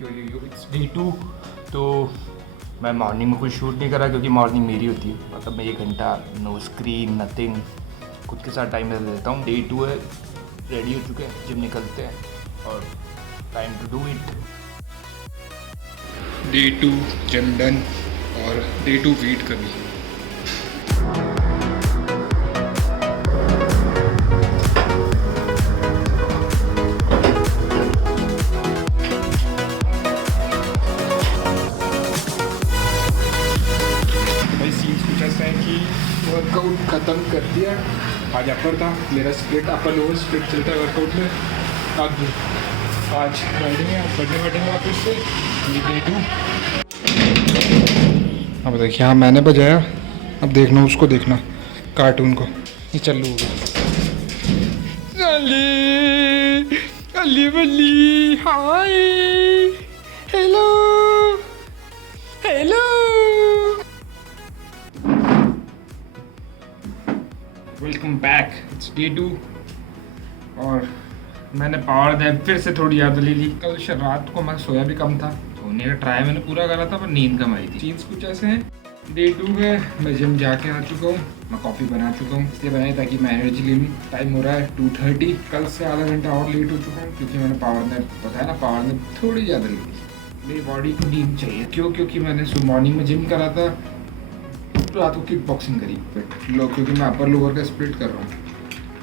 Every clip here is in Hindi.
It's day 2। तो मैं मॉर्निंग में कुछ शूट नहीं करा क्योंकि मॉर्निंग मेरी होती है, मतलब मैं 1 घंटा नो स्क्रीन नथिंग खुद के साथ टाइम में देता हूँ। डे 2 है, रेडी हो चुके हैं, जिम निकलते हैं और time to do it. Day 2 gym done और डे 2 वेट करनी। वर्कआउट ख़त्म कर दिया। आज अपर था मेरा, स्प्लिट अपर लोअर स्प्लिट चलता है वर्कआउट में। अब आज बैठेंगे वापस से डे 2। अब देखिए, हाँ मैंने बजाया, अब देखना उसको, देखना कार्टून को। ये चल लूँगा अली बली, hi hello hello. Welcome back, it's day 2 और मैंने पावर नैप फिर से थोड़ी याद ले ली। कल रात को मैं सोया भी कम था, सोने का ट्राई मैंने पूरा करा था पर नींद कम आई थी। चीज़ कुछ ऐसे हैं। डे 2 है, मैं जिम जाके आ चुका हूँ, मैं कॉफ़ी बना चुका हूँ, इसलिए बनाई ताकि मैं एनर्जी ले लूँ। टाइम हो रहा है 2:30। कल से आधा घंटा और लेट हो चुका हूँ क्योंकि मैंने पावर नैप, बताया ना पावर नैप थोड़ी ज़्यादा ली थी। मेरी बॉडी को नींद चाहिए, क्योंकि मैंने मॉर्निंग में जिम करा था, रात को किक बॉक्सिंग करी लोग, क्योंकि मैं अपर लोअर का स्प्लिट कर रहा हूँ।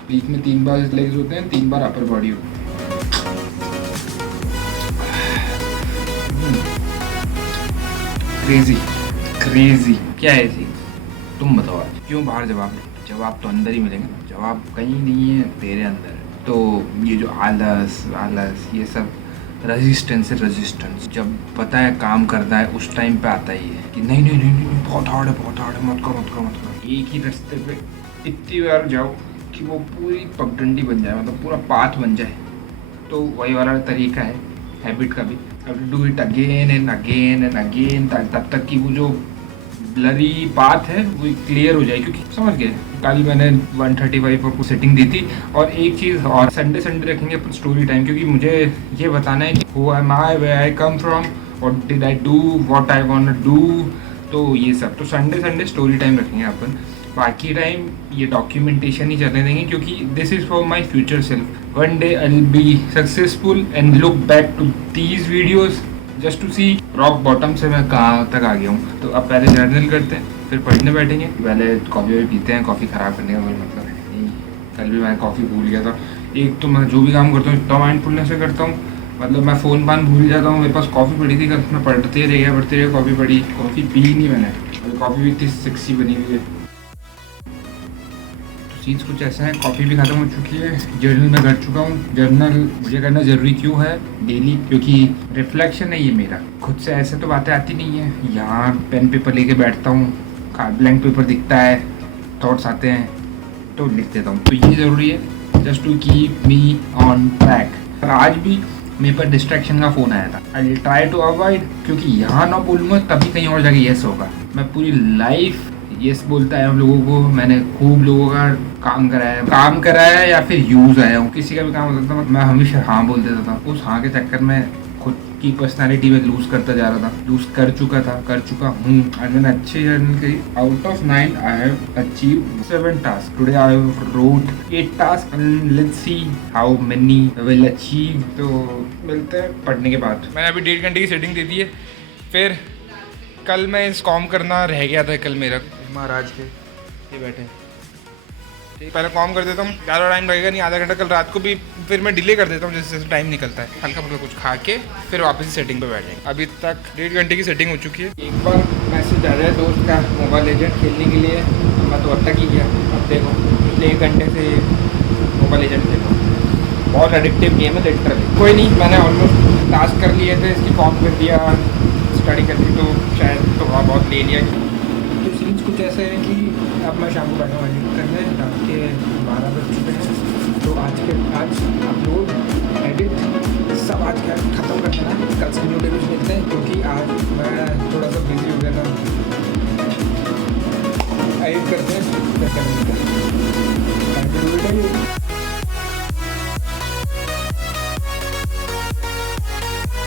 वीक में 3 बार लेग्स होते हैं, 3 बार अपर बॉडी होती है। क्रेजी क्या है जी, तुम बताओ आज क्यों बाहर जवाब तो अंदर ही मिलेंगे। जवाब कहीं नहीं है, तेरे अंदर है। तो ये जो आलस ये सब रेजिस्टेंस है, रेजिस्टेंस जब पता है काम करना है उस टाइम पे आता ही है कि नहीं बहुत हार्ड है, मत करो। एक ही रास्ते पे इतनी बार जाओ कि वो पूरी पगडंडी बन जाए, मतलब पूरा पाथ बन जाए। तो वही वाला तरीका है हैबिट का भी। अब do it again and again तब तक कि वो जो ब्लरी पाथ है वो क्लियर हो जाए। क्योंकि समझ गए, कल मैंने 135 पर सेटिंग दी थी। और एक चीज़ और, संडे रखेंगे अपन स्टोरी टाइम, क्योंकि मुझे ये बताना है कि who am I, where I come from, what did I do, what I want to do. तो ये सब तो संडे स्टोरी टाइम रखेंगे अपन। बाकी टाइम ये डॉक्यूमेंटेशन ही चलने देंगे, क्योंकि this is for my future self. One day I will be successful and look back to these videos just to see rock bottom से मैं कहाँ तक आ गया हूँ। तो अब पहले जर्नल करते हैं, फिर पढ़ने बैठेंगे। पहले कॉफ़ी पीते हैं, कॉफ़ी ख़राब करने का कोई मतलब नहीं। कल भी मैं कॉफ़ी भूल गया था। एक तो मैं जो भी काम करता हूँ इतना माइंडफुलनेस से करता हूँ, मतलब मैं फ़ोन भूल जाता हूँ। मेरे पास कॉफ़ी पड़ी थी कल, मैं पढ़ते रह कॉफ़ी पड़ी, कॉफ़ी पी नहीं मैंने। कॉफ़ी भी इतनी सेक्सी बनी हुई है। चीज़ कुछ ऐसा है, कॉफ़ी भी ख़त्म हो चुकी है, जर्नल में कर चुका हूँ। जर्नल मुझे करना ज़रूरी क्यों है डेली, क्योंकि रिफ्लेक्शन है ये मेरा। खुद से ऐसे तो बातें आती नहीं है, यहाँ पेन पेपर लेके बैठता हूँ, ब्लैंक पेपर दिखता है, थॉट्स आते हैं तो लिख देता हूँ। तो ये ज़रूरी है just to keep me on track. पर आज भी मेरे पर डिस्ट्रैक्शन का फ़ोन आया था। I will try to avoid, क्योंकि यहाँ ना बोलूँगा तभी कहीं और जाके येस होगा। मैं पूरी लाइफ यस बोलता है हम लोगों को। मैंने खूब लोगों का काम कराया या फिर यूज आया हूँ। किसी का भी काम होता था मैं हमेशा हाँ बोल देता था। उस हाँ के चक्कर में खुद की पर्सनालिटी में लूज करता जा रहा था, लूज कर चुका हूँ। और मैंने अच्छी जर्नी करी। Out of 9 I have achieve 7 task. Today I wrote 8 task. Let's see how many will achieve. तो मिलते हैं पढ़ने के बाद। मैंने अभी 1.5 घंटे की सेटिंग दे दी है। फिर कल मैं इस कॉम करना रह गया था, कल मेरा महाराज के ये बैठे। ठीक, पहले कॉम कर देता हूँ, ज़्यादा टाइम लगेगा नहीं, आधा घंटा। कल रात को भी फिर मैं डिले कर देता हूँ जैसे जैसे टाइम निकलता है। हल्का फुल्का कुछ खा के फिर वापस सेटिंग पे बैठ जाएंगे। अभी तक 1.5 घंटे की सेटिंग हो चुकी है। एक बार मैसेज आ जाए दोस्त का मोबाइल लेजेंड खेलने के लिए, मैं तो अब तक ही गया। अब देखो पिछले 1 घंटे से मोबाइल लेजेंड खेल रहा हूँ। बहुत एडिक्टिव गेम है लिटरली। कोई नहीं, मैंने ऑलमोस्ट टास्क कर लिए थे, इसकी फॉर्म कर दिया, स्टडी कर दी, तो शायद थोड़ा बहुत ले लिया। तो सीन्स कुछ ऐसे हैं कि अब मैं शाम को बैठा हूँ एडिट करने, रात के 12 बज चुके हैं। तो आज अपलोड एडिट सब आज क्या ख़त्म करना है। कल से न्यू डेबिट मिलते हैं, क्योंकि आज मैं थोड़ा सा बिजी हो गया था। एडिट करते हैं,